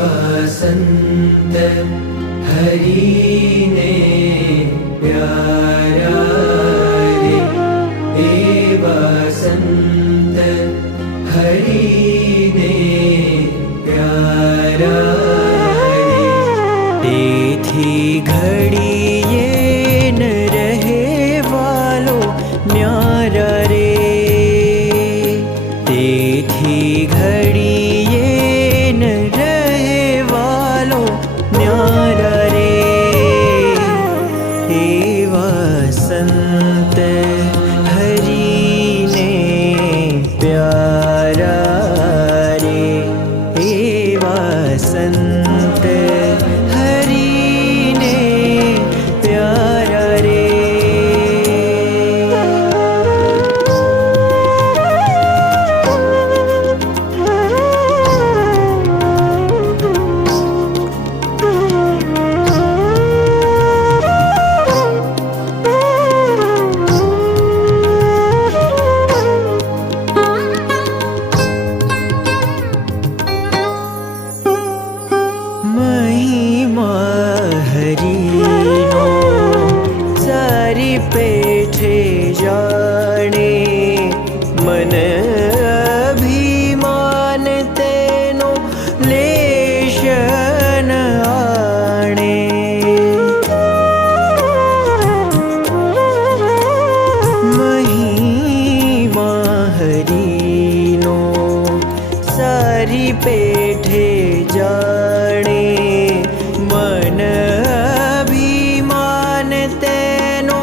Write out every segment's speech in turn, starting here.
संत हरि ने प्यारा रे, एवा संत हरि ने प्यारा रे। तेथी घड़िए न रहे वालो न्यारा रे, तेथी घड़िए न रहे वालो न्यारा रे। एवा संत हरि ने प्यारा रे, एवा संत हरि ने प्यारा रे। महिमा हरिनो सारी पेठे जाने, मन अभिमान तेनो लेश न आणे। महिमा हरिनो सारी पेठे जाने, मन अभिमान तेनो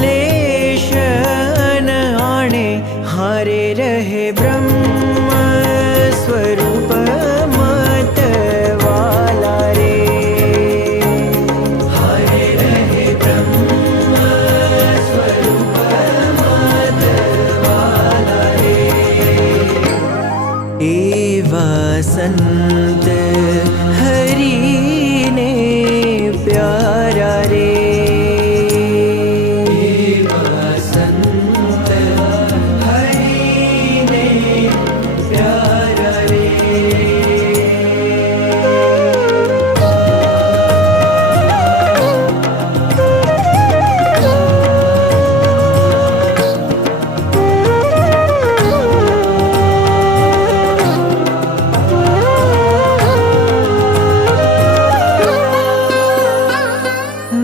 लेश न आणे। हारे रहे ब्रह्म स्वरूप मत वाला रे, हारे रहे ब्रह्म स्वरूप मत वाला रे। एवा संत हरि ने प्यारा रे, एवा संत हरि ने प्यारा रे।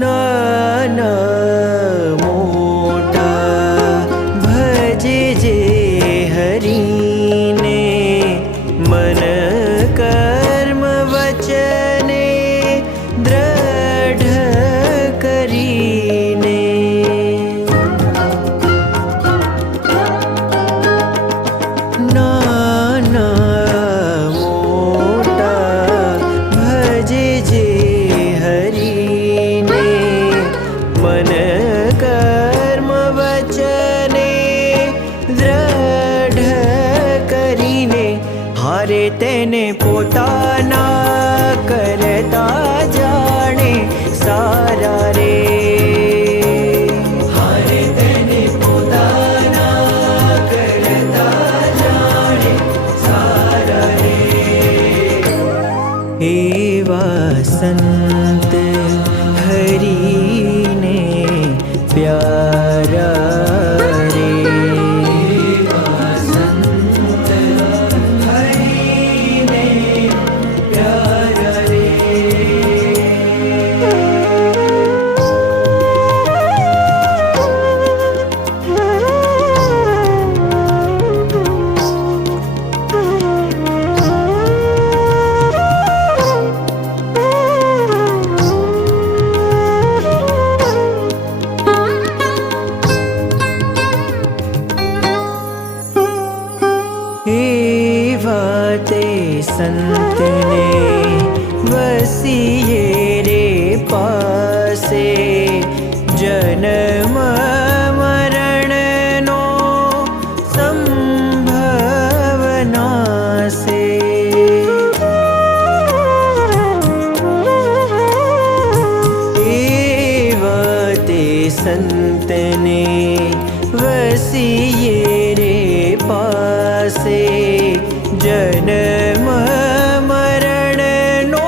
नाना मोटा भजे जे हरि ने, मन कर्म वचने दृढ़ करीने। नाना मोटा भजे जे हरि ने, मन कर्म वचने दृढ़ करीने। हारे तेने पोताना करता जाने सारा रे, हारे तेने पोताना करता जाने सारा रे। एवा संत हरि ने प्यारा रे, एवा संत हरि ने प्यारा रे। एवा ते संत ने वसिए रे पासे, जन्म मरण नो संभव नासे। एवा ते संत ने वसिए रे पासे, जन्म मरण नो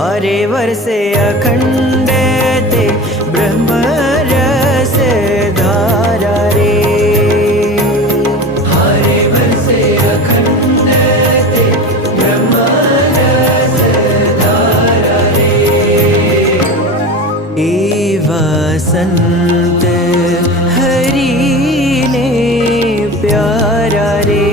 हारे वर्षे अखंड ते ब्रह्म रस धारा रे। हारे वर्षे अखंड ते ब्रह्म रस धारा रे। एवा संत हरि ने प्यारा रे।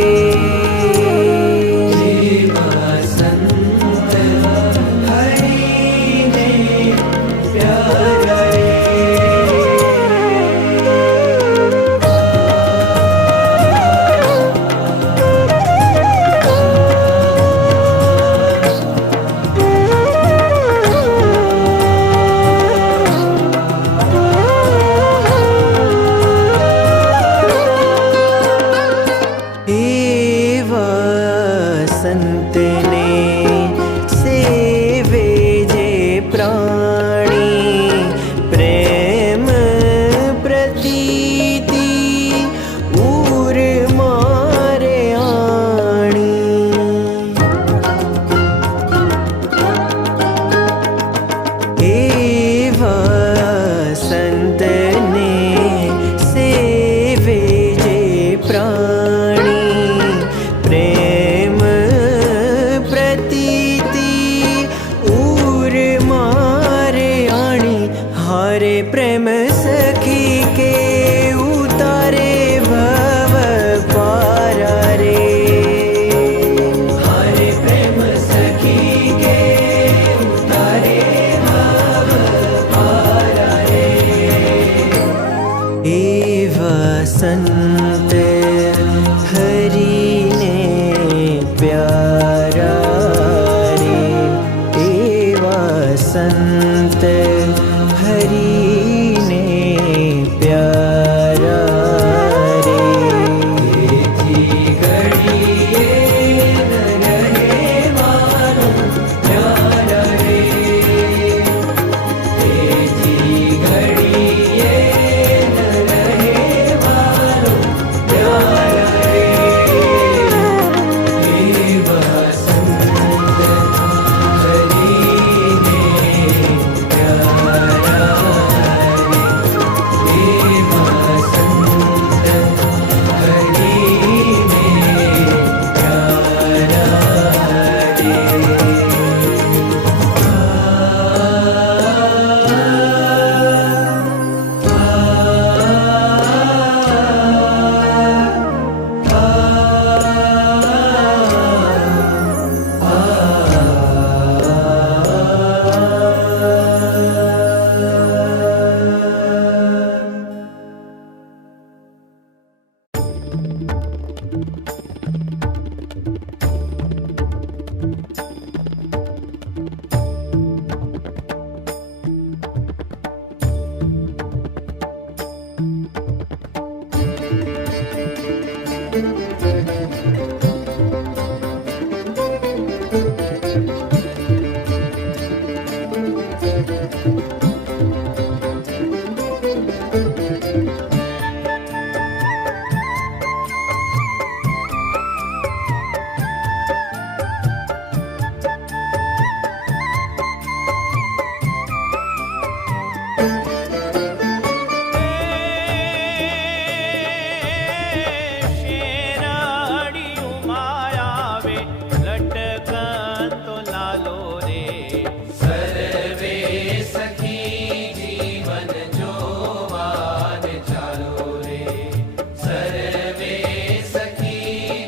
संत हरि ने प्यारा रे। एवा संत हरि ने प्यारा रे। जी घड़िए न रहे मानो प्यारा रे। जी घड़िए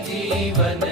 जीवन